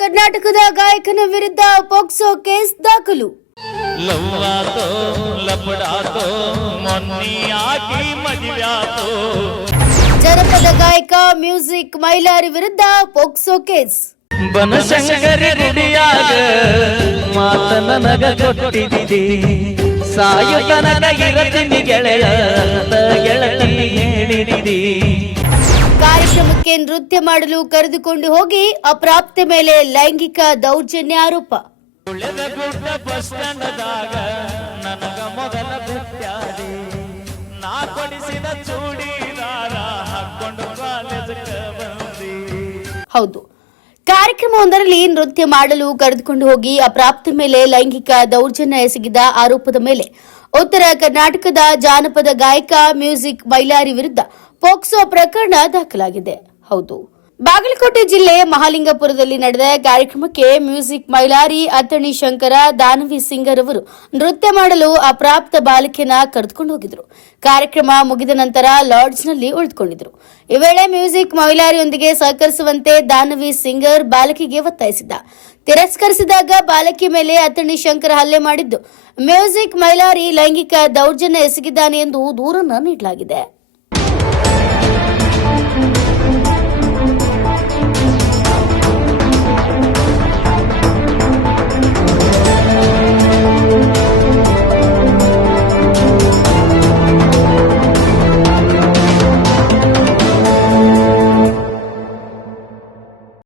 ಕರ್ನಾಟಕದ ಗಾಯಕನ ವಿರುದ್ಧ POCSO case ದಾಖಲು. ಜನಪದ ಗಾಯಕ ಮ್ಯೂಸಿಕ್ ಮೈಲಾರಿ ವಿರುದ್ಧ ಪೋಕ್ಸೋ ಕೇಸ್. ಬನಶಂಕರಿ ಗುಡಿಯಾಗ ಮಾತನ ನಗ ಕೊಟ್ಟಿದ್ದಿ ಸಾಯುತನಗ ಇರತೀನಿ ಗೆಳೆಯ ಗೆಳತಿ ಹೇಳಿದಿ. ಕಾರ್ಯಕ್ರಮಕ್ಕೆ ನೃತ್ಯ ಮಾಡಲು ಕರೆದುಕೊಂಡು ಹೋಗಿ ಅಪ್ರಾಪ್ತೆ ಮೇಲೆ ಲೈಂಗಿಕ ದೌರ್ಜನ್ಯ ಆರೋಪ. ಹೌದು, ಕಾರ್ಯಕ್ರಮವೊಂದರಲ್ಲಿ ನೃತ್ಯ ಮಾಡಲು ಕರೆದುಕೊಂಡು ಹೋಗಿ ಅಪ್ರಾಪ್ತ ಮೇಲೆ ಲೈಂಗಿಕ ದೌರ್ಜನ್ಯ ಎಸಗಿದ ಆರೋಪದ ಮೇಲೆ ಉತ್ತರ ಕರ್ನಾಟಕದ ಜಾನಪದ ಗಾಯಕ ಮ್ಯೂಸಿಕ್ ಮೈಲಾರಿ ವಿರುದ್ಧ ಪೋಕ್ಸೋ ಪ್ರಕರಣ ದಾಖಲಾಗಿದೆ. ಹೌದು, ಬಾಗಲಕೋಟೆ ಜಿಲ್ಲೆ ಮಹಾಲಿಂಗಪುರದಲ್ಲಿ ನಡೆದ ಕಾರ್ಯಕ್ರಮಕ್ಕೆ ಮ್ಯೂಸಿಕ್ ಮೈಲಾರಿ, ಅಥಣಿ ಶಂಕರ, ದಾನವಿ ಸಿಂಗರ್ ಅವರು ನೃತ್ಯ ಮಾಡಲು ಅಪ್ರಾಪ್ತ ಬಾಲಕಿಯನ್ನ ಕರೆದುಕೊಂಡು ಹೋಗಿದ್ರು. ಕಾರ್ಯಕ್ರಮ ಮುಗಿದ ನಂತರ ಲಾಡ್ಜ್ನಲ್ಲಿ ಉಳಿದುಕೊಂಡಿದ್ರು. ಈ ವೇಳೆ ಮ್ಯೂಸಿಕ್ ಮೈಲಾರಿಯೊಂದಿಗೆ ಸಹಕರಿಸುವಂತೆ ದಾನವಿ ಸಿಂಗರ್ ಬಾಲಕಿಗೆ ಒತ್ತಾಯಿಸಿದ್ದ. ತಿರಸ್ಕರಿಸಿದಾಗ ಬಾಲಕಿ ಮೇಲೆ ಅಥಣಿ ಶಂಕರ ಹಲ್ಲೆ ಮಾಡಿದ್ದು ಮ್ಯೂಸಿಕ್ ಮೈಲಾರಿ ಲೈಂಗಿಕ ದೌರ್ಜನ್ಯ ಎಸಗಿದ್ದಾನೆ ಎಂದು ದೂರನ್ನು ನೀಡಲಾಗಿದೆ.